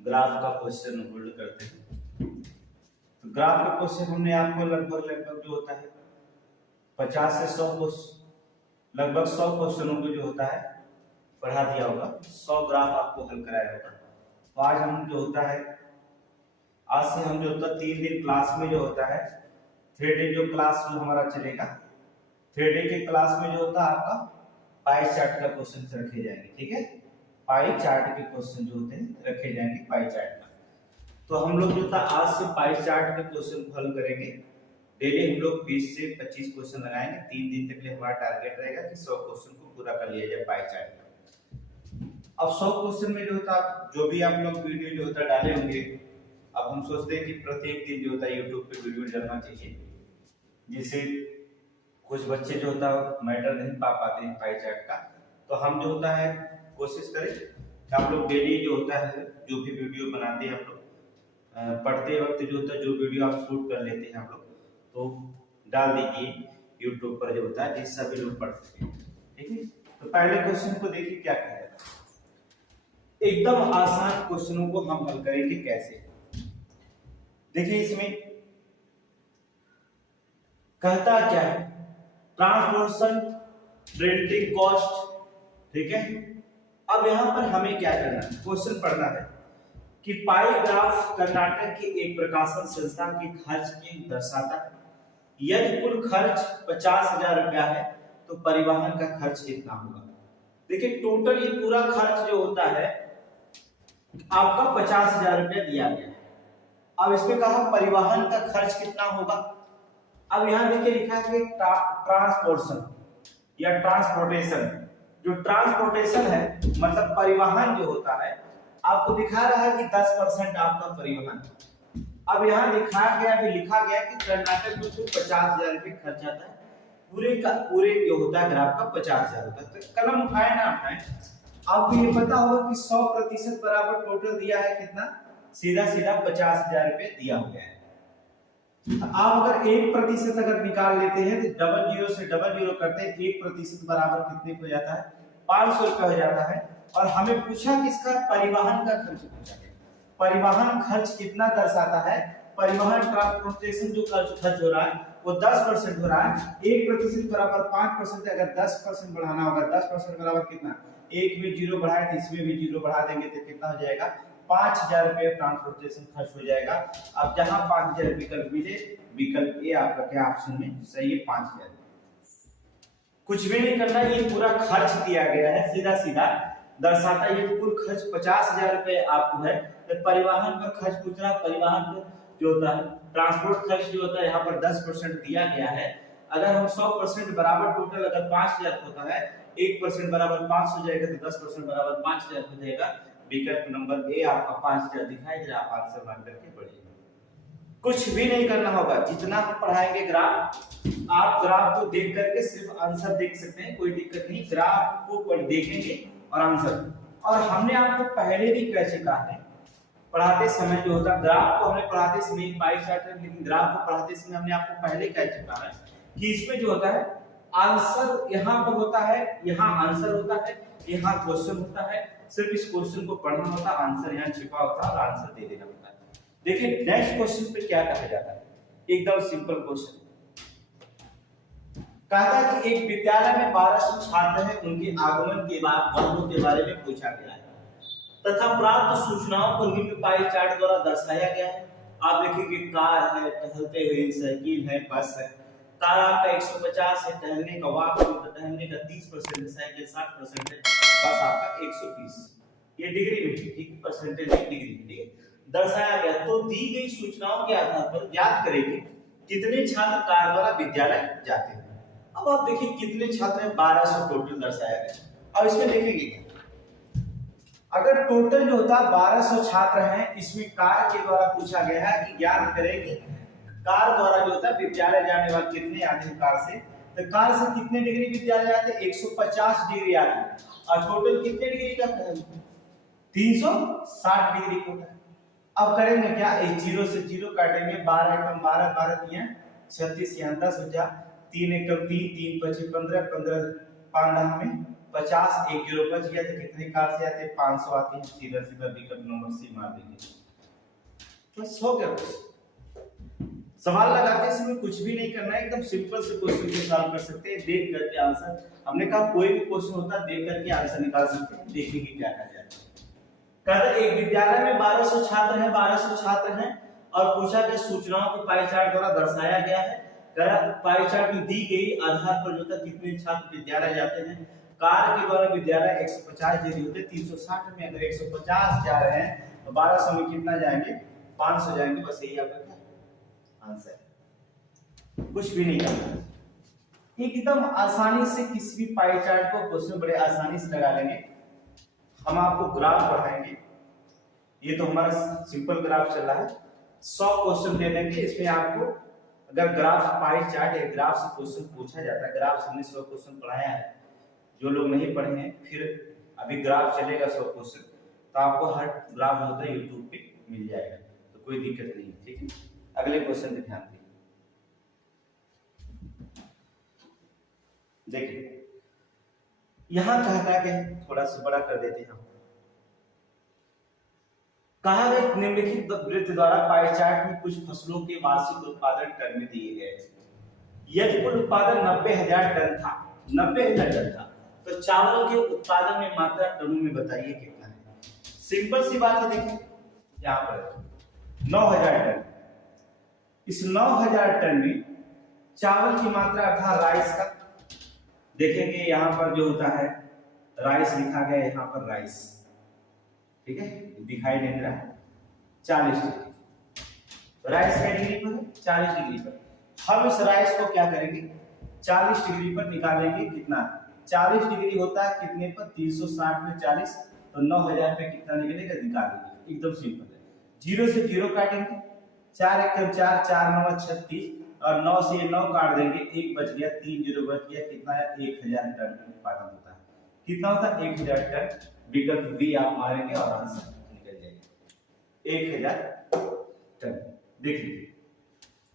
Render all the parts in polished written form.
Graph का question hold करते हैं। तो ग्राफ का क्वेश्चन हमने आपको लगभग जो होता है 50 से 100 लगभग 100 क्वेश्चनों को जो होता है पढ़ा दिया होगा, 100 ग्राफ आपको हल कराया होगा। तो आज हम जो होता है आज से हम जो होता है 3 दिन क्लास में जो होता है थर्ड डे जो क्लास जो हमारा चलेगा, थर्ड डे के क्लास में जो होता है आपका पाई चार्ट का क्वेश्चन रखे जाएंगे। ठीक है, पाई चार्ट के क्वेश्चन जो होते हैं रखे जाएंगे पाई चार्ट का। तो हम लोग जो था आज से पाई चार्ट के क्वेश्चन को हल करेंगे। डेली हम लोग 20 से 25 क्वेश्चन लगाएंगे। 3 दिन तक लिए हमारा टारगेट रहेगा कि 100 क्वेश्चन को पूरा कर लिया जाए पाई चार्ट का। अब 100 क्वेश्चन में जो होता जो भी आप लोग वीडियो जो होता डाले होंगे, अब हम सोचते हैं कि प्रत्येक दिन जो होता है यूट्यूब पे वीडियो डालना चाहिए, जिससे कुछ बच्चे जो होता है मैटर नहीं पा पाते हैं पाई चार्ट का। तो हम जो होता है कोशिश करें कि आप लोग डेली जो होता है जो भी वीडियो बनाते हैं, हम लोग पढ़ते वक्त जो होता है जो वीडियो आप शूट कर लेते हैं हम लोग, तो डाल दीजिए यूट्यूब पर जो होता है जिससे सभी लोग पढ़ सकें। ठीक है, तो पहले क्वेश्चन को देखिए क्या कह रहा है। एकदम आसान क्वेश्चनों को हम हल करेंगे कैसे। देखिए इसमें कहता क्या है, ट्रांसपोर्टेशन प्रिंटिंग कॉस्ट। ठीक है, अब यहां पर हमें क्या करना है, क्वेश्चन पढ़ना है कि पाई ग्राफ कर्नाटक की एक प्रकाशन संस्था के खर्च की दर्शाता है। यदि कुल खर्च 50,000 रुपया है तो परिवहन का खर्च कितना होगा। देखिए टोटल ये पूरा खर्च जो होता है आपका 50,000 रुपया दिया गया है। अब इसमें कहा परिवहन का खर्च कितना होगा। अब यहां देखिए लिखा है कि ट्रांसपोर्टेशन या ट्रांसपोर्टेशन, जो ट्रांसपोर्टेशन है मतलब परिवहन जो होता है आपको दिखा रहा है कि 10% आपका परिवहन। अब यहाँ लिखा गया कि कर्नाटक में कुल 50,000 रुपये खर्च आता है, पूरे जो होता है ग्राफ का 50,000 होता है। तो कलम उठाए ना उठाए, आपको ये पता होगा कि 100% बराबर टोटल दिया है कितना, सीधा 50,000 रुपये दिया हुआ है। आप अगर 1% अगर निकाल लेते हैं तो डबल जीरो से डबल जीरो करते हैं, 1% बराबर कितने को जाता है, 500 रुपये हो जाता है। और हमें पूछा किसका, परिवहन का खर्च पूछा गया। परिवहन खर्च कितना दर्शाता है, परिवहन ट्रांसपोर्टेशन जो खर्च हो रहा है वो 10% हो रहा है। 1% बराबर 5%, अगर 10% बढ़ाना होगा, 10% बराबर कितना, एक में जीरो बढ़ाए तो इसमें भी जीरो बढ़ा देंगे तो कितना हो जाएगा, 5,000 रुपये ट्रांसपोर्टेशन खर्च हो जाएगा। अब जहां 5,000 विकल्प मिले, विकल्प ए आपका क्या ऑप्शन में सही है, 5,000। कुछ भी नहीं करना, ये पूरा खर्च दिया गया है, सीधा दर्शाता है। ये कुल खर्च 50,000 रुपये आपको है, तो परिवहन का खर्च पूछ रहा, परिवहन जो होता है ट्रांसपोर्ट खर्च जो होता है यहाँ पर 10% दिया गया है। अगर हम 100% बराबर टोटल अगर 5,000 होता है, 1% बराबर 5 हो जाएगा, तो 10% बराबर 5,000 हो जाएगा। विकल्प नंबर ए आपका 5,000 दिखाई दे रहा, आप आंसर मान करके पढ़िए। कुछ भी नहीं करना होगा, जितना हम पढ़ाएंगे ग्राफ, आप ग्राफ को देख करके सिर्फ आंसर देख सकते हैं, कोई दिक्कत नहीं। ग्राफ को देखेंगे और आंसर, और हमने आपको पहले भी कैसे कहा है, पढ़ाते समय जो होता है ग्राफ को हमने पढ़ाते समय पाई चार्ट है, लेकिन ग्राफ को पढ़ाते समय हमने आपको पहले कैसे कहा है कि इसमें जो होता है आंसर यहाँ पर होता है, यहाँ आंसर होता है, यहाँ क्वेश्चन होता है। सिर्फ इस क्वेश्चन को पढ़ना होता है, आंसर यहाँ छिपा होता है और आंसर दे देना होता है। देखिए नेक्स्ट क्वेश्चन पे क्या कहा जाता है, एकदम सिंपल क्वेश्चन। कहता है कि एक विद्यालय में 1200 छात्र हैं, उनके आगमन के बाद वर्गों के बारे में पूछा गया है तथा प्राप्त सूचनाओं को निम्न पाई चार्ट द्वारा दर्शाया गया है। आप देखिए कि कार है, टहलते हुए साइकिल है, बस है। कार आपका 150 है, टहलने का वॉक टहलने का 30% है, साइकिल 60% है, बस आपका 130। ये डिग्री में ठीक परसेंटेज डिग्री ठीक दर्शाया गया। तो दी गई सूचनाओं के आधार पर ज्ञात करेगी कितने छात्र कार द्वारा विद्यालय जाते हैं। अब आप देखिए कितने छात्र हैं, 1200 टोटल दर्शाया गया। अब इसमें देखेंगे अगर टोटल जो होता है 1200 छात्र हैं, इसमें कार के द्वारा पूछा गया है कि ज्ञात करें कि कार द्वारा जो होता है विद्यालय जाने वाले कितने आते हैं कार से। तो कार से कितने डिग्री विद्यालय आते हैं, 150 डिग्री आते हैं, और टोटल कितने डिग्री का, 360 डिग्री का होता है। अब करेंगे क्या, 0 से 0 काटेंगे, 12 एकम 12, 12 दिया 36, यहाँ 10 हो जा, 3 एकम 3, 3 25 15, 15 5 में 50 1 जीरो बच गया तो कितने कार से आते हैं 500 आते हैं, सीधा सीधा विकल्प नंबर सी मार देंगे। बस हो गया। सवाल लगाते समय कुछ भी नहीं करना है, एकदम सिंपल से क्वेश्चन को सॉल्व कर सकते हैं देख करके आंसर। हमने कहा कोई भी क्वेश्चन होता है देख करके आंसर निकाल सकते हैं, देखिए कि क्या कहा जाए। कहते एक विद्यालय में 1200 छात्र हैं और पूछा कि सूचनाओं को पाई चार्ट द्वारा दर्शाया गया है। पाई चार्ट में दी गई आधार पर जो था कितने छात्र विद्यालय जाते हैं। कार्य के द्वारा विद्यालय 150 यदि होते 360 में अगर 150 जा रहे हैं तो 1200 में कितना जाएंगे 500 जाएंगे। बस यही आपका आंसर है, कुछ भी नहीं करना। एकदम आसानी से किसी भी पाई चार्ट को क्वेश्चन बड़े आसानी से लगा लेंगे। हम आपको ग्राफ पढ़ाएंगे, ये तो हमारा सिंपल ग्राफ चल रहा है। 100 क्वेश्चन दे देंगे, इसमें आपको अगर ग्राफ पाई चार्ट या ग्राफ से क्वेश्चन पूछा जाता है, ग्राफ से हमने 100 क्वेश्चन पढ़ाया है। जो लोग नहीं पढ़े हैं फिर अभी ग्राफ चलेगा 100 क्वेश्चन, तो आपको हर ग्राफ होता है यूट्यूब पे मिल जाएगा, तो कोई दिक्कत नहीं। ठीक है, अगले क्वेश्चन पे ध्यान देखिए। यहां कहता है कि थोड़ा सा बड़ा कर देते हैं। कहा गया निम्नलिखित वृत्त द्वारा पाई चार्ट में कुछ फसलों के वार्षिक उत्पादन टन में दिए गए। यदि कुल उत्पादन 90,000 टन था, 90,000 टन था, तो चावल के उत्पादन में मात्रा टनों में बताइए कितना है। सिंपल सी बात है, देखिए यहाँ पर 9,000 टन, इस 9,000 टन में चावल की मात्रा अर्थात राइस का देखेंगे। यहाँ पर जो होता है राइस लिखा गया, यहाँ पर राइस, ठीक है, दिखाई नहीं दे रहा है 40 डिग्री। राइस क्या डिग्री पर है 40 डिग्री पर। हम इस राइस को क्या करेंगे 40 डिग्री पर निकालेंगे। कितना 40 डिग्री होता है कितने पर 360 में 40, तो 9,000 पे कितना निकलेगा निकालेंगे। एकदम सिंपल है, 0 से 0 काटेंगे, 4 एकम 4, 4 9 36 और 9 से 9 काट देंगे, 1 बच गया, 3 जीरो बच गया। कितना है 1,000 टन उत्पादन होता है। कितना होता है 1,000 टन। विकल्प बी आप मारेंगे और आंसर निकल जाएगा 1,000 टन। देख लीजिए,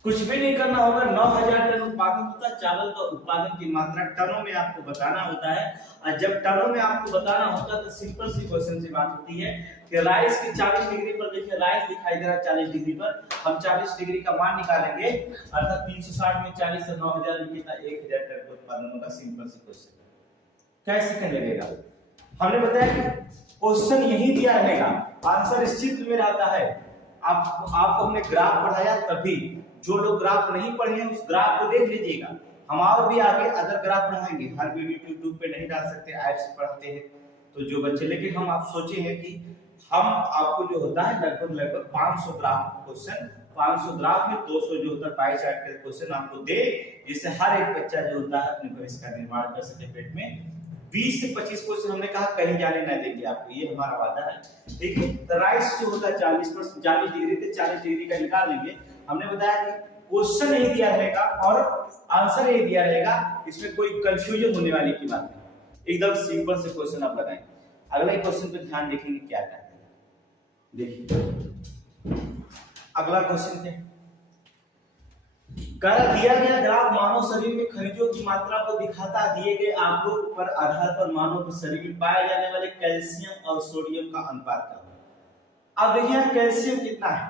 कुछ भी नहीं करना होगा। 9,000 टन उत्पादन होता है। चावल का उत्पादन की मात्रा टनों में आपको बताना होता है, और जब टनों में आपको बताना होता है तो सिंपल सी क्वेश्चन से बात होती है कि राइस की 40 डिग्री पर, देखिए राइस दिखाई दे रहा है 40 डिग्री पर, हम 40 डिग्री का मान निकालेंगे, अर्थात 360 में 40 से 9,000 में कितना 1,000 टन का उत्पादन होगा। सिंपल सी क्वेश्चन, कैसे सेकंड लगेगा। हमने बताया कि क्वेश्चन यही दिया रहेगा, आंसर इस चित्र में रहता है। आपको हमने ग्राफ पढ़ाया, तभी जो लोग ग्राफ नहीं पढ़े हैं उस ग्राफ को देख लीजिएगा। हम और भी आगे अदर ग्राफ पढ़ाएंगे, हर वीडियो यूट्यूब पे नहीं डाल सकते, ऐप से पढ़ाते हैं तो जो बच्चे, लेकिन हम आप सोचे हैं कि हम आपको जो होता है लगभग 500 ग्राफ क्वेश्चन, 500 ग्राफ में 200 जो होता है पाई चार्ट के क्वेश्चन आपको दे, जिससे हर एक बच्चा जो होता है अपने भविष्य का निर्माण कर सके। पेट में 20 से 25 क्वेश्चन हमने कहा कहीं जाने न देंगे आपको, ये हमारा वादा है। ठीक है, तो राइस जो होता है 40 डिग्री से 40 डिग्री का निकाल लेंगे। हमने बताया कि क्वेश्चन नहीं दिया रहेगा और आंसर नहीं दिया रहेगा, इसमें कोई कंफ्यूजन होने वाली की बात नहीं, एकदम सिंपल से क्वेश्चन आप लगाएं। अगले क्वेश्चन पे ध्यान देखेंगे क्या कहते हैं। देखिए अगला क्वेश्चन क्या कर दिया गया ग्राफ मानव शरीर में खनिजों की मात्रा को दिखाता है। दिए गए आंकड़ों पर आधार पर मानव के शरीर में पाए जाने वाले कैल्शियम और सोडियम का अनुपात क्या है। अब देखिए कैल्शियम कितना है,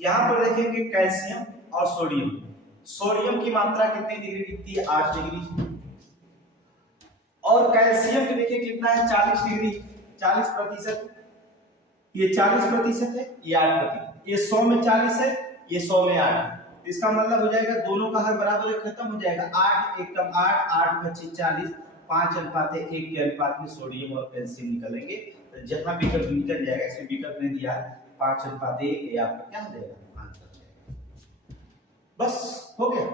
यहाँ पर देखेंगे कैल्शियम और सोडियम। सोडियम की मात्रा कितनी डिग्री दिखती है 8 डिग्री, और कैल्शियम की देखिए कितना है 40 डिग्री, 40%। ये 40% है, ये 8%। ये 100 में 40 है, ये 100 में 8 है। इसका मतलब हो जाएगा दोनों का हर बराबर खत्म हो जाएगा। 8 1 कम 8, 8 25 40, 5:1 के अनुपात में सोडियम और कैल्शियम निकलेंगे। तो जहां विकल्प निकल जाएगा, इसमें विकल्प नहीं दिया 5:1, ये आपका क्या हो जाएगा आंसर। बस हो गया,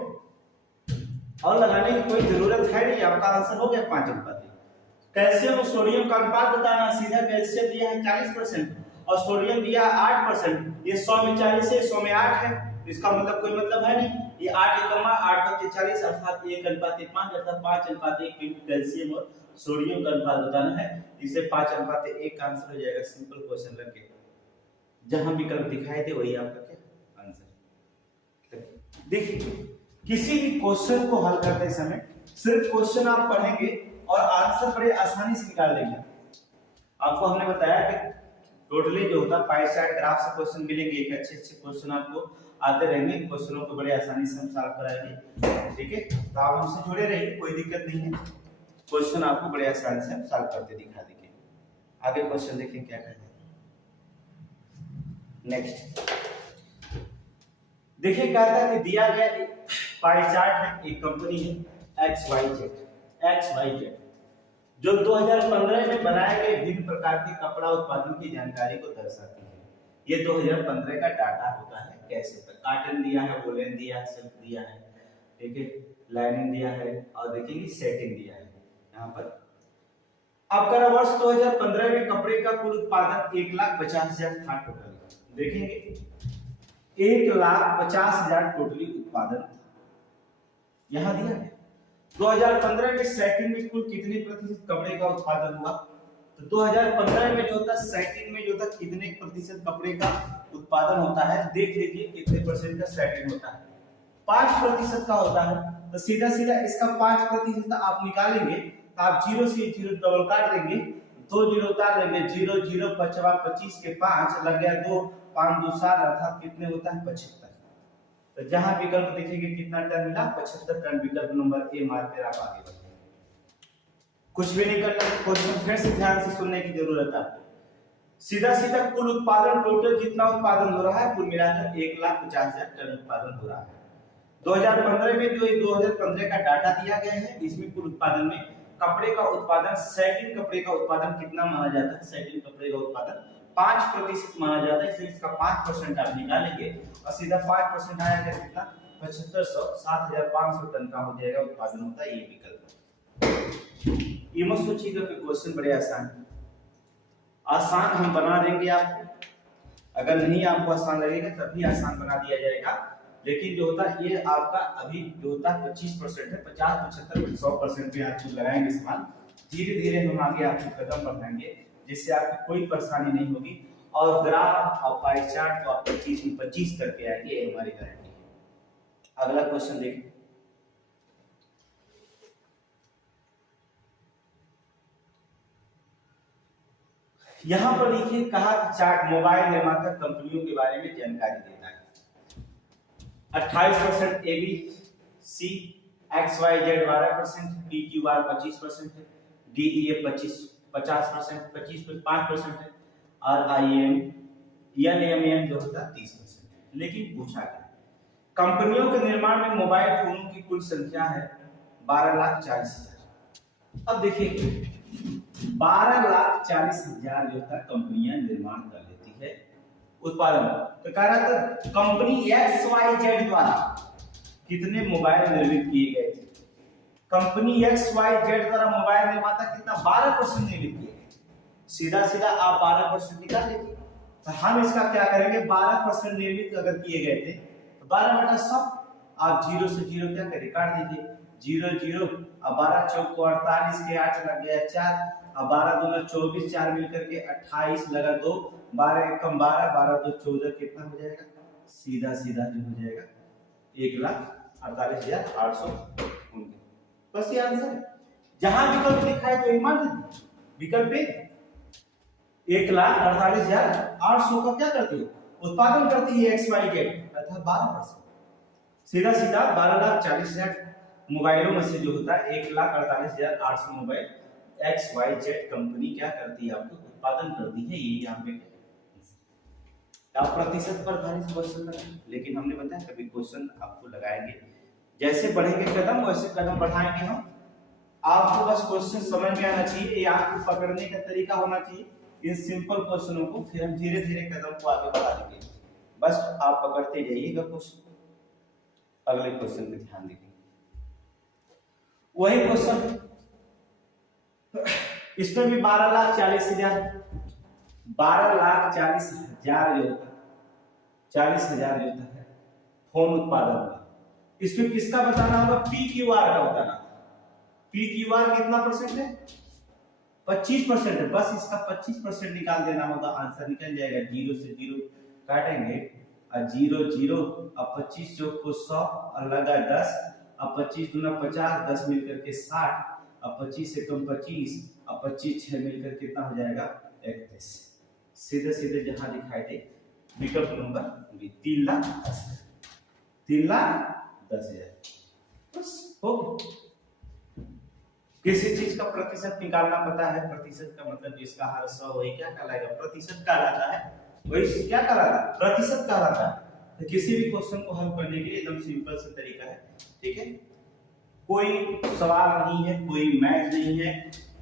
और लगाने की कोई जरूरत है नहीं, आपका आंसर हो गया 5:1। कैल्शियम और सोडियम का अनुपात बताना, सीधा कैल्शियम दिया है 40% और सोडियम दिया 8%। ये 100 में 40 है, 100 में 8 है, इसका मतलब कोई मतलब है नहीं। ये 8 एकमा 8 बटे 40 अर्थात 1:5 अर्थात 5:1 कैल्शियम और सोडियम का अनुपात बताना है। इसे 5:1 का आंसर हो जाएगा। सिंपल क्वेश्चन लगे, जहां विकल्प दिखाई दे वही आपका क्या आंसर। देखिए किसी भी क्वेश्चन को हल करते समय सिर्फ क्वेश्चन आप पढ़ेंगे और आंसर बड़े आसानी से निकाल देंगे। आपको हमने बताया कि टोटली जो होता है पाई चार्ट ग्राफ से क्वेश्चन मिलेंगे, एक अच्छे अच्छे क्वेश्चन आपको आते रहेंगे, क्वेश्चनों को बड़े आसानी से हम सॉल्व कराएंगे। ठीक है, तो आप हमसे जुड़े रहिए, कोई दिक्कत नहीं है, क्वेश्चन आपको बड़े आसानी से हम सॉल्व करके दिखा देंगे। आगे क्वेश्चन देखिए क्या कहते हैं। नेक्स्ट देखिए क्या कहता है कि दिया गया पाई चार्ट है, एक कंपनी है XYZ जो 2015 में बनाए गए विभिन्न प्रकार के कपड़ा उत्पादन की जानकारी को दर्शाती है। ये 2015 का डाटा होता है। कैसे कॉटन दिया है, वोलन दिया है, सिल्क दिया है, ठीक है, लाइनिंग दिया है और देखिए सेटिंग दिया है। यहाँ पर आपका वर्ष 2015 में कपड़े का कुल उत्पादन 1,50,000 था टोटल। देखेंगे 1,50,000 टोटली उत्पादन था, यहाँ दिया है। 2015 में सेटिंग में कुल कितने प्रतिशत कपड़े का उत्पादन हुआ? तो 2015 में जो होता सेटिंग में जो होता कितने प्रतिशत कपड़े का उत्पादन होता है, देख लीजिए कितने परसेंट का सेटिंग होता है, 5% का होता है। तो सीधा सीधा इसका 5% आप निकालेंगे तो आप 0 से 0 डबल काट देंगे, 2 0 उतार देंगे, 0 0 5 25 के 5 लग गया 2 5 2 7 अर्थात कितने होता है 75। तो जहां विकल्प देखेंगे कितना टन मिला 75 टन, विकल्प नंबर ए मार कर आप आगे बढ़ेंगे। कुछ भी नहीं करना, क्वेश्चन फिर से ध्यान से सुनने की जरूरत है। सीधा सीधा कुल उत्पादन टोटल जितना उत्पादन हो रहा है कुल मिलाकर 1,50,000 टन उत्पादन हो रहा है। 2015 में जो 2015 का डाटा दिया गया है, इसमें कुल उत्पादन में कपड़े का उत्पादन, सैटिन कपड़े का उत्पादन कितना माना जाता है? सैटिन कपड़े का उत्पादन 5% माना जाता है, इसलिए इसका 5% आप निकालेंगे और सीधा 5% आएगा कितना 7500 7,500 टन का हो जाएगा उत्पादन होता है। ये विकल्प ये मत सोचिएगा कि क्वेश्चन बड़े आसान हम बना देंगे आपको, अगर नहीं आपको आसान लगेगा तभी आसान बना दिया जाएगा। लेकिन जो होता है ये आपका अभी जो होता है 25% है, 50 75 100% पे आप लगाएंगे सवाल, धीरे धीरे हम आगे आपको कदम बढ़ाएंगे जिससे आपको कोई परेशानी नहीं होगी और ग्राफ और पाई चार्ट को आप 25 में 25 करके आएंगे, ये हमारी गारंटी है। अगला क्वेश्चन देखिए, यहां पर देखिए कहा चार्ट मोबाइल निर्माता कंपनियों के बारे में जानकारी देता है। 28% ABC, XYZ 12%, PQR 25% है, DEF 50%, 5% है और LMN जो होता है 30%। लेकिन पूछा गया कंपनियों के निर्माण में मोबाइल फोनों की कुल संख्या है 12,40,000। अब देखिए 12,40,000 जो होता है कंपनियां निर्माण कर लेती है उत्पादन। तो कह रहा था कंपनी XYZ द्वारा कितने मोबाइल निर्मित किए गए थे? कंपनी XYZ द्वारा मोबाइल निर्माता कितना 12% निर्मित किए गए। सीधा सीधा आप 12% निकाल लीजिए। तो हम इसका क्या करेंगे, 12% निर्मित अगर किए गए थे तो 12/100 आप 0 से 0 क्या करें काट दीजिए, 0 0 अब 12 चौक को 48 के 8 लग गया 4, अब 12 दूना 24, 4 मिलकर के 28 लगा 2, 12 कम 12, 12 2 14 कितना हो जाएगा? सीधा सीधा जो हो जाएगा 1,48,800 होंगे। बस ये आंसर है। जहां विकल्प लिखा है तो मान लीजिए विकल्प ए 1,48,800 का क्या करती है? उत्पादन करती है XYZ अर्थात 12%। सीधा सीधा 12,40,000 मोबाइलों में से जो होता है 1,48,800 मोबाइल XYZ कंपनी क्या करती है? आपको उत्पादन करती है। ये यहाँ पे आप प्रतिशत पर भारी क्वेश्चन लगा, लेकिन हमने बताया कभी क्वेश्चन आपको लगाएंगे, जैसे बढ़ेंगे कदम वैसे कदम बढ़ाएंगे हम। आपको बस क्वेश्चन समझ में आना चाहिए, ये आपको पकड़ने का तरीका होना चाहिए इन सिंपल क्वेश्चनों को, फिर हम धीरे धीरे कदम को आगे बढ़ा देंगे। बस आप पकड़ते जाइएगा क्वेश्चन। अगले क्वेश्चन पे ध्यान दीजिए, वही क्वेश्चन इसमें भी 12,40,000 12,40,000 जो होता है 40,000 जो होता है फोन उत्पादन का। इसमें किसका बताना होगा? PQR का बताना। PQR कितना परसेंट है? 25% है। बस इसका 25% निकाल देना होगा, आंसर निकल जाएगा। 0 से 0 काटेंगे और 0 0 अब 25 चौक को 100 और लगा 10, अब 25 दूना 50, 10 मिलकर के 60 अब 25 से कम 25, अब 25 6 मिलकर कितना हो जाएगा 31। सीधे सीधे जहां दिखाई दे विकल्प नंबर बी 3,10,000 बस हो गया। किसी चीज का प्रतिशत निकालना पता है, प्रतिशत का मतलब जिसका हर 100 वही क्या कहलाएगा प्रतिशत कहलाता है, वही क्या कहलाता है प्रतिशत कहलाता है। तो किसी भी क्वेश्चन को हल करने के लिए एकदम सिंपल सा तरीका है, ठीक है। कोई सवाल नहीं है, कोई मैथ नहीं है,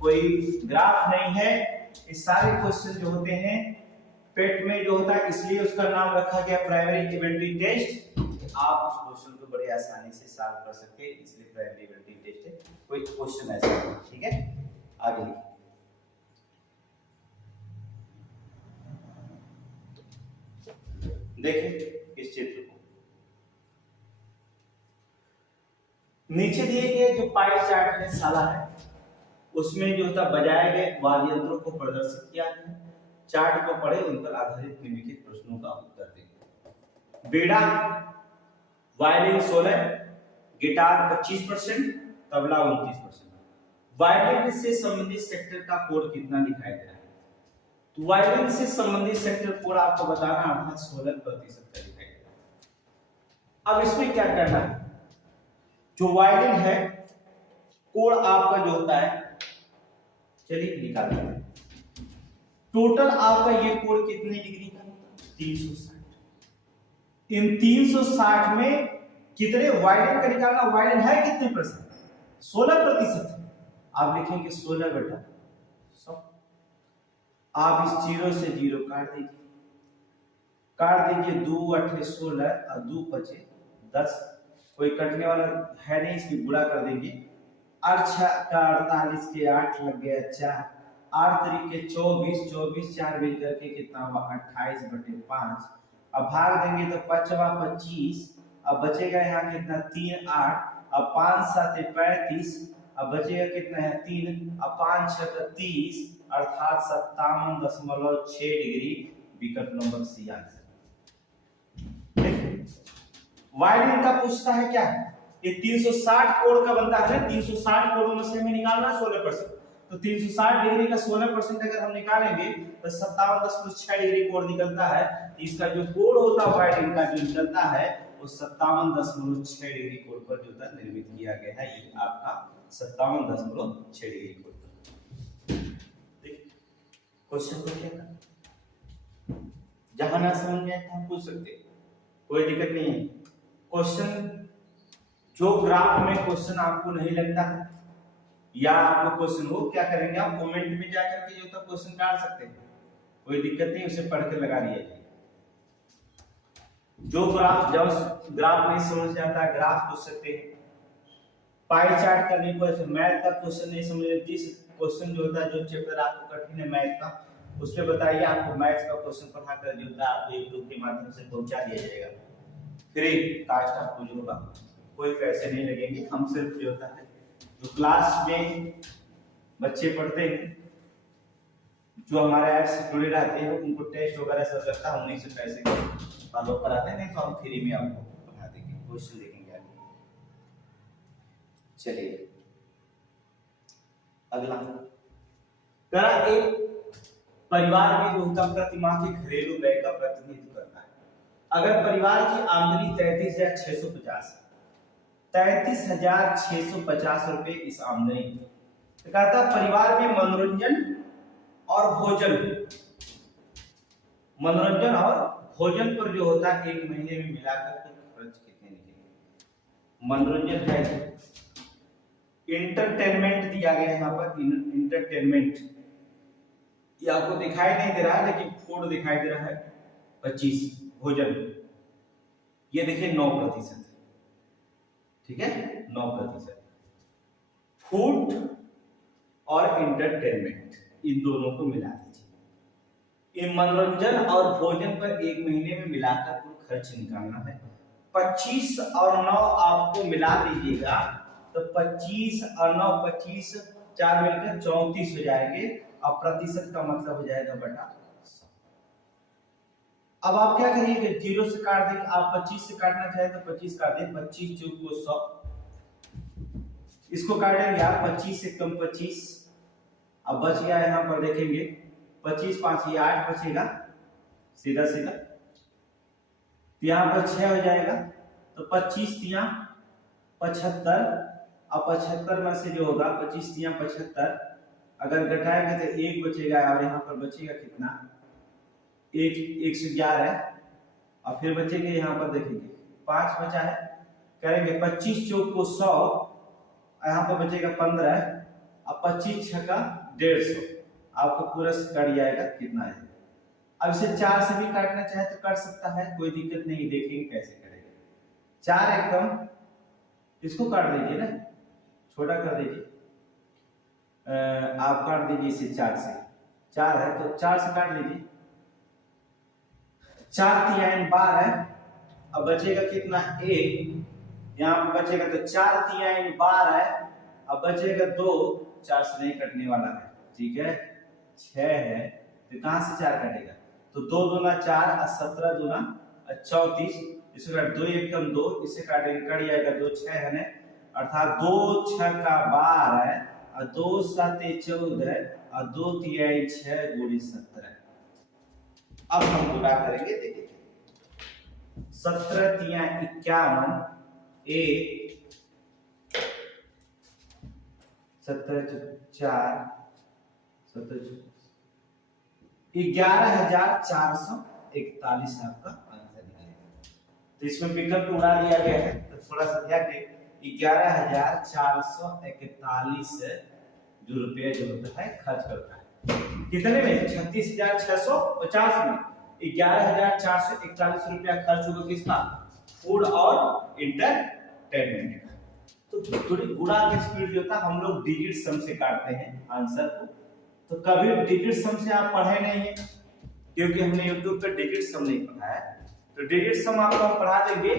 कोई ग्राफ नहीं है, ये सारे क्वेश्चन जो होते हैं पेट में जो होता है, इसलिए उसका नाम रखा गया प्राइमरी इवेंट्री टेस्ट। आप उस क्वेश्चन को बड़े आसानी से सॉल्व कर सकते हैं, इसलिए प्राइमरी इवेंट्री टेस्ट है। कोई क्वेश्चन ऐसा नहीं, ठीक है। आगे देखिए इस चित्र को, नीचे दिए गए जो पाई चार्ट में साला है उसमें जो होता बजाए गए वाद्य यंत्रों को प्रदर्शित किया गया, चार्ट को पढ़े उन पर आधारित निम्नलिखित प्रश्नों का उत्तर दें। बीड़ा वायलिन 16, गिटार 25%, तबला 29%। वायलिन से संबंधित सेक्टर का कोड कितना दिखाई दे रहा है? तो वायलिन से संबंधित सेक्टर कोड आपको बताना अर्थात 16% का दिखाई दे रहा है। अब इसमें क्या करना है, जो वायलिन है कोड आपका जो होता है, चलिए निकालते हैं। टोटल आपका ये कोड कितने डिग्री का होता है? 360। इन 360 में कितने वायलिन का निकालना, वायलिन है कितने परसेंट? 16%। आप लिखेंगे 16/100। आप इस 0 से 0 काट दीजिए 2 8 16 और 2 5 10। कोई कटने वाला है नहीं, इसकी गुणा कर देंगे। 8 का 48 के 8 लग गया 4, 8 तरीके 24, 24 4 मिलकर के कितना हुआ 28/5। अब भाग देंगे तो 5 25, अब बचेगा यहाँ कितना 3 8, अब 5 7 35, अब बचेगा कितना है 3, अब 5 6 30, अर्थात 57.6 डिग्री। विकल्प नंबर सी आंसर। वायलिन का पूछता है क्या है, ये 360 कोण का बनता है, 360 कोणों में से हमें निकालना 16%। तो 360 डिग्री का 16% अगर हम निकालेंगे तो 57.6 डिग्री कोण निकलता है। इसका जो कोण होता है वायलिन का जो निकलता है वो 57.6 डिग्री कोण पर जो था निर्मित किया गया है। ये आपका 57.6 डिग्री कोण। क्वेश्चन को क्या करना, जहां ना समझ में आए हम पूछ सकते, कोई दिक्कत नहीं है। क्वेश्चन जो ग्राफ में क्वेश्चन आपको नहीं लगता है या आपको क्वेश्चन हो, क्या करेंगे आप कमेंट में जाकर के जो तो क्वेश्चन डाल सकते हैं, कोई दिक्कत नहीं, उसे पढ़ के लगा लिया। जो ग्राफ जब ग्राफ नहीं समझ आता है ग्राफ पूछ सकते हैं। पाई चार्ट करने को, मैथ का क्वेश्चन नहीं समझ, जिस क्वेश्चन जो होता है जो चैप्टर आपको कठिन है मैथ का, उसमें बताइए आपको मैथ का क्वेश्चन पढ़ा कर जो होता है आपको यूट्यूब के माध्यम से पहुंचा दिया जाएगा। फ्री कास्ट आपको जो होगा, कोई पैसे नहीं लगेंगे। हम सिर्फ जो होता है जो क्लास में बच्चे पढ़ते हैं, जो हमारे ऐप से जुड़े रहते हैं, उनको टेस्ट वगैरह सब करता है, उन्हीं से पैसे फॉलो कराते हैं, नहीं तो हम फ्री में आपको पढ़ा देंगे, क्वेश्चन देखेंगे आगे। चलिए अगला, करा एक परिवार में जो होता प्रतिमाह के घरेलू व्यय का प्रतिनिधित्व करता है। अगर परिवार की आमदनी 33,650 रुपए इस आमदनी, तो कहता परिवार में मनोरंजन और भोजन पर जो होता है एक महीने में मिलाकर खर्च कितने निकलेंगे। मनोरंजन है, इंटरटेनमेंट दिया गया है यहाँ पर, इंटरटेनमेंट ये आपको दिखाई नहीं दे रहा है लेकिन फूड दिखाई दे रहा है 25, भोजन ये देखिए 9%, ठीक है 9%। फूड और इंटरटेनमेंट इन दोनों को मिला दीजिए। इन मनोरंजन और भोजन पर एक महीने में मिलाकर कुल खर्च निकालना है। 25 और 9 आपको मिला दीजिएगा तो 25 और 9 25 4 मिलकर 34 हो जाएंगे। अब प्रतिशत का मतलब हो जाएगा बटा 100। अब आप क्या करिएगा 0 से काट देंगे, आप 25 से काटना चाहे तो 25 काट दें, 25 चौक को 100, इसको काटेंगे आप 25 से कम 25, अब बच गया यहाँ पर देखेंगे 25 5 ये 8 बचेगा सीधा सीधा, यहाँ पर 6 हो जाएगा तो 25 तिया 75, अब 75 में से जो होगा 25 तिया 75, अगर घटाएंगे तो 1 बचेगा और यहाँ पर बचेगा कितना 111 है, और फिर बचेंगे यहाँ पर देखेंगे 5 बचा है, करेंगे 25 चौक को 100, यहाँ पर बचेगा 15, अब 25 छक्का 150, आपको पूरा कट जाएगा कितना है। अब इसे 4 से भी काटना चाहे तो काट सकता है, कोई दिक्कत नहीं, देखेंगे कैसे करेंगे। 4 एकदम इसको काट दीजिए ना, छोटा कर दीजिए, आप काट दीजिए इसे 4 से, 4 है तो 4 से काट लीजिए, 4 तिहाई 12 है, अब बचेगा कितना 1, यहाँ पे बचेगा तो 4 तिहाई 12 है, अब बचेगा 2, 4 से नहीं कटने वाला है, ठीक है 6 है तो कहां से 4 कटेगा, तो 2 दूना 4 और 17 दूना 34, इसको काट 2 1 कम 2, इसे काटेंगे कट जाएगा 2 6 है ना, अर्थात 2 6 का 12 है और 2 7 14 और 2 तिहाई 6 गुणे 17। अब हम गुणा करेंगे, देखिए 17 तिया 51, 1 17 4 17 11,441 आपका आंसर निकलेगा। तो इसमें विकल्प उड़ा दिया गया है तो थोड़ा सा ध्यान दें, 11,441 जो रुपये जो होता है खर्च करता है, कितने में 36,650 में 11,441 रुपया खर्च होगा किसका, फूड और इंटरटेनमेंट का। तो थोड़ी गुणा की स्पीड जो था हम लोग डिजिट सम से काटते हैं आंसर को, तो कभी डिजिट सम से आप पढ़े नहीं है क्योंकि हमने YouTube पे डिजिट सम नहीं पढ़ा है, तो डिजिट सम आपको हम पढ़ा देंगे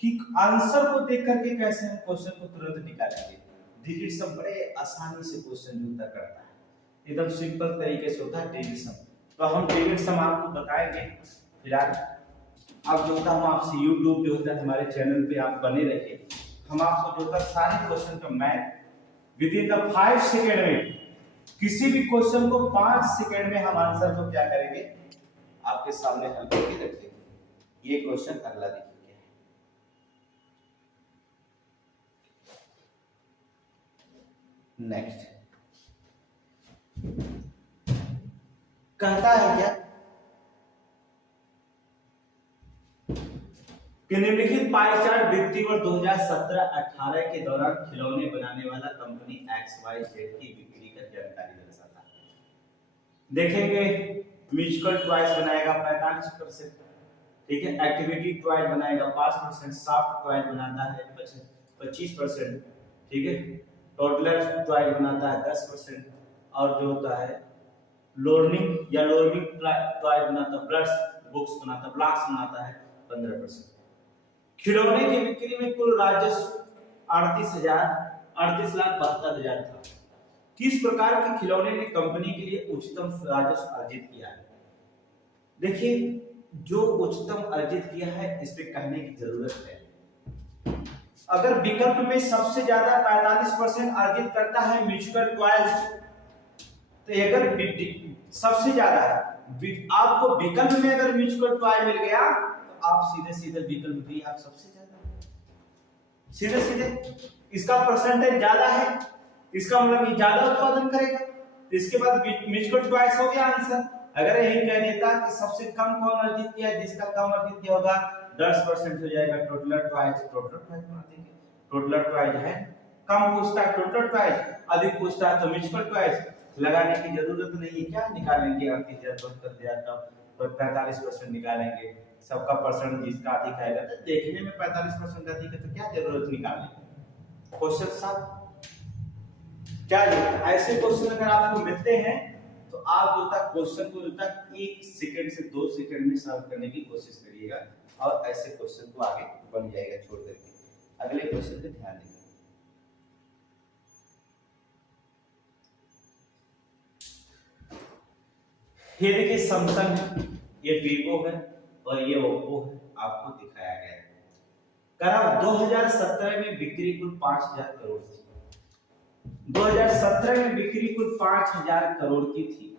कि आंसर को देख करके कैसे हम क्वेश्चन को तुरंत निकालेंगे। डिजिट सम बड़े आसानी से क्वेश्चन जो होता करता है, एकदम सिंपल तरीके से होता है डिजिट सम, तो हम डिजिट सम आपको बताएंगे। फिलहाल अब जो होता हम आपसे YouTube जो होता है हमारे चैनल पे आप बने रहिए, हम आपको जो होता सारे क्वेश्चन का math with in the 5 second में, किसी भी क्वेश्चन को 5 सेकंड में हम आंसर को क्या करेंगे आपके सामने हल करके रखेंगे। ये क्वेश्चन अगला देखिए नेक्स्ट कहता है क्या कि निम्नलिखित पाई चार्ट वित्तीय वर्ष 2017-18 के दौरान खिलौने बनाने वाला कंपनी XYZ की बिक्री का जानकारी दर्शाता है। देखेंगे म्यूजिकल टॉयज बनाएगा 45%, ठीक है, एक्टिविटी टॉय बनाएगा 5%, सॉफ्ट टॉय बनाता है 25%, ठीक है, टोटलर टॉय बनाता है 10%, और जो होता है लर्निंग या लर्निंग टॉय बनाता है, ब्लड्स बुक्स बनाता है, ब्लॉक्स बनाता है 15%। खिलौने की बिक्री में कुल राजस्व 38,72,000 था। किस प्रकार के खिलौने ने कंपनी के लिए उच्चतम राजस्व अर्जित किया है। देखिए जो उच्चतम अर्जित किया है इस पे कहने की जरूरत है। अगर विकल्प में सबसे ज्यादा 45% अर्जित करता है म्यूजिकल टॉयज, तो अगर सबसे ज्यादा है आपको विकल्प में अगर म्यूजिकल टॉय मिल गया आप सीधे सीधे विकल्प भी आप सबसे ज्यादा सीधे सीधे इसका परसेंटेज ज्यादा है, इसका मतलब ये ज्यादा उत्पादन करेगा, तो इसके बाद म्यूजिकल टॉयज हो गया आंसर। अगर यही कह देता कि सबसे कम कौन अर्जित किया है, जिसका कम अर्जित किया होगा 10% हो जाएगा टोटलर टॉयज, टोटलर टॉयज बना देंगे। टोटलर टॉयज है कम पूछता है टोटलर टॉयज, अधिक पूछता है तो म्यूजिकल टॉयज, लगाने की जरूरत नहीं है, क्या निकालेंगे 38,000 का 45% निकालेंगे, सबका परसेंट जिसका अधिक आएगा, तो देखने में 45% अधिक है तो क्या जरूरत निकालने क्वेश्चन साहब, क्या जरूरत। ऐसे क्वेश्चन अगर आपको मिलते हैं तो आप जो था क्वेश्चन को जो था 1 सेकंड से 2 सेकंड में सॉल्व करने की कोशिश करिएगा और ऐसे क्वेश्चन को आगे बन जाएगा छोड़ करके। अगले क्वेश्चन पे ध्यान देंगे। ये देखिए सैमसंग है, ये वीवो है और ये ओप्पो है, आपको दिखाया गया है। करा 2017 में बिक्री कुल 5,000 करोड़ थी, 2017 में बिक्री कुल 5,000 करोड़ की थी।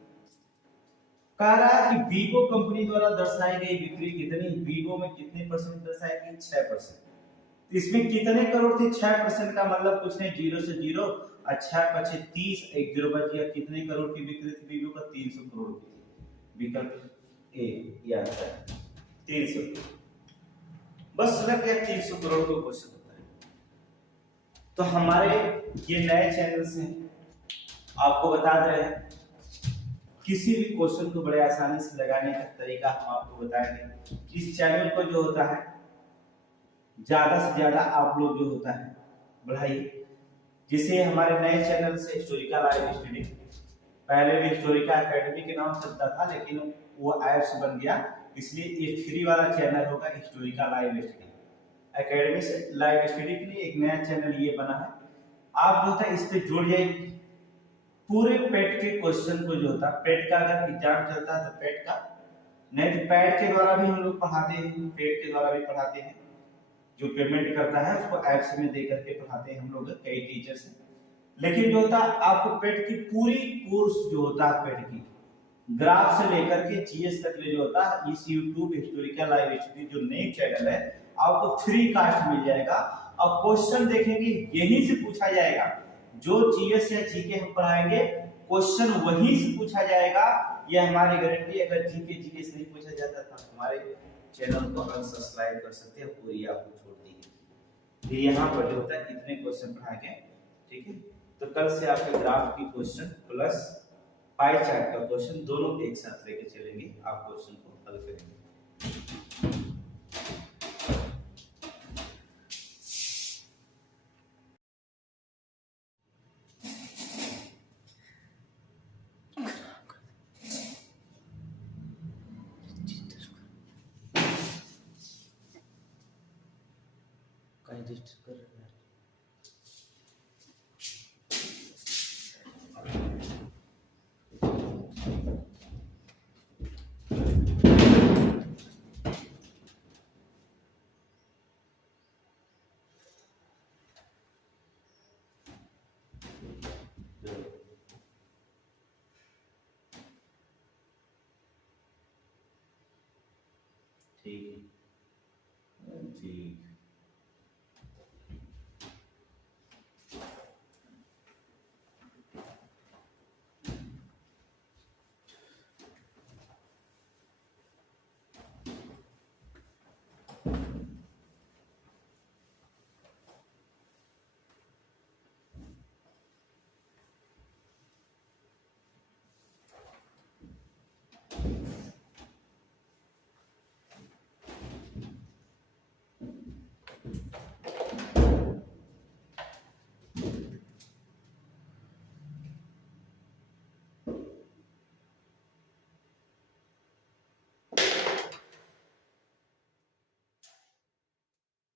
कह रहा है कि वीवो कंपनी द्वारा दर्शाई गई बिक्री कितनी, वीवो में कितने परसेंट दर्शाई गई, 6%। इसमें कितने करोड़ थे, 6% का मतलब कुछ नहीं, 0 से 0 और 6 पचे 30, एक 0 बच गया। कितने करोड़ की बिक्री थी वीवो का, 300 करोड़ की थी। विकल्प ए या आंसर 300। बस लग गया, 300 करोड़ का क्वेश्चन होता है। तो हमारे ये नए चैनल से आपको बता दे रहे हैं, किसी भी क्वेश्चन को बड़े आसानी से लगाने का तरीका हम आपको बताएंगे। इस चैनल को जो होता है ज्यादा से ज्यादा आप लोग जो होता है बढ़ाइए। जिसे हमारे नए चैनल से हिस्टोरिकल लाइव स्टडी, पहले भी हिस्टोरिकल एकेडमी के नाम चलता था लेकिन वो ऐप्स बन गया, इसलिए ये फ्री वाला चैनल होगा हिस्टोरिकल लाइव स्टडी। एकेडमी से लाइव स्टडी के लिए एक नया चैनल ये बना है। आप जो होता है इस पे जुड़ जाइए। पूरे पेट के क्वेश्चन को जो होता है, पेट का अगर एग्जाम चलता है तो पेट का, नहीं तो पैड के द्वारा भी हम लोग पढ़ाते हैं, पेट के द्वारा भी पढ़ाते हैं। जो पेमेंट करता है उसको ऐप्स में दे करके पढ़ाते हैं हम लोग, कई टीचर्स हैं। लेकिन जो होता है आपको पेट की पूरी कोर्स जो होता है पेट की, ग्राफ से लेकर के जीएस तक ले जो होता है, इस यूट्यूब हिस्टोरिकल लाइव स्टडी जो नई चैनल है आपको फ्री कास्ट मिल जाएगा। और क्वेश्चन देखेंगे यहीं से पूछा जाएगा। जो जीएस या जीके हम पढ़ाएंगे क्वेश्चन वहीं से पूछा जाएगा, ये हमारी गारंटी। अगर जीके जीएस नहीं पूछा जाता तो हमारे चैनल को अनसब्सक्राइब कर सकते हैं, पूरी आपको छोड़ दी। फिर यहाँ पर जो होता है इतने क्वेश्चन पढ़ाएंगे, ठीक है। तो कल से आपके ग्राफ की क्वेश्चन प्लस पाई चार्ट का क्वेश्चन दोनों एक साथ लेके चलेंगे, आप क्वेश्चन को हल करेंगे। कर रहे हैं ठीक है, ठीक।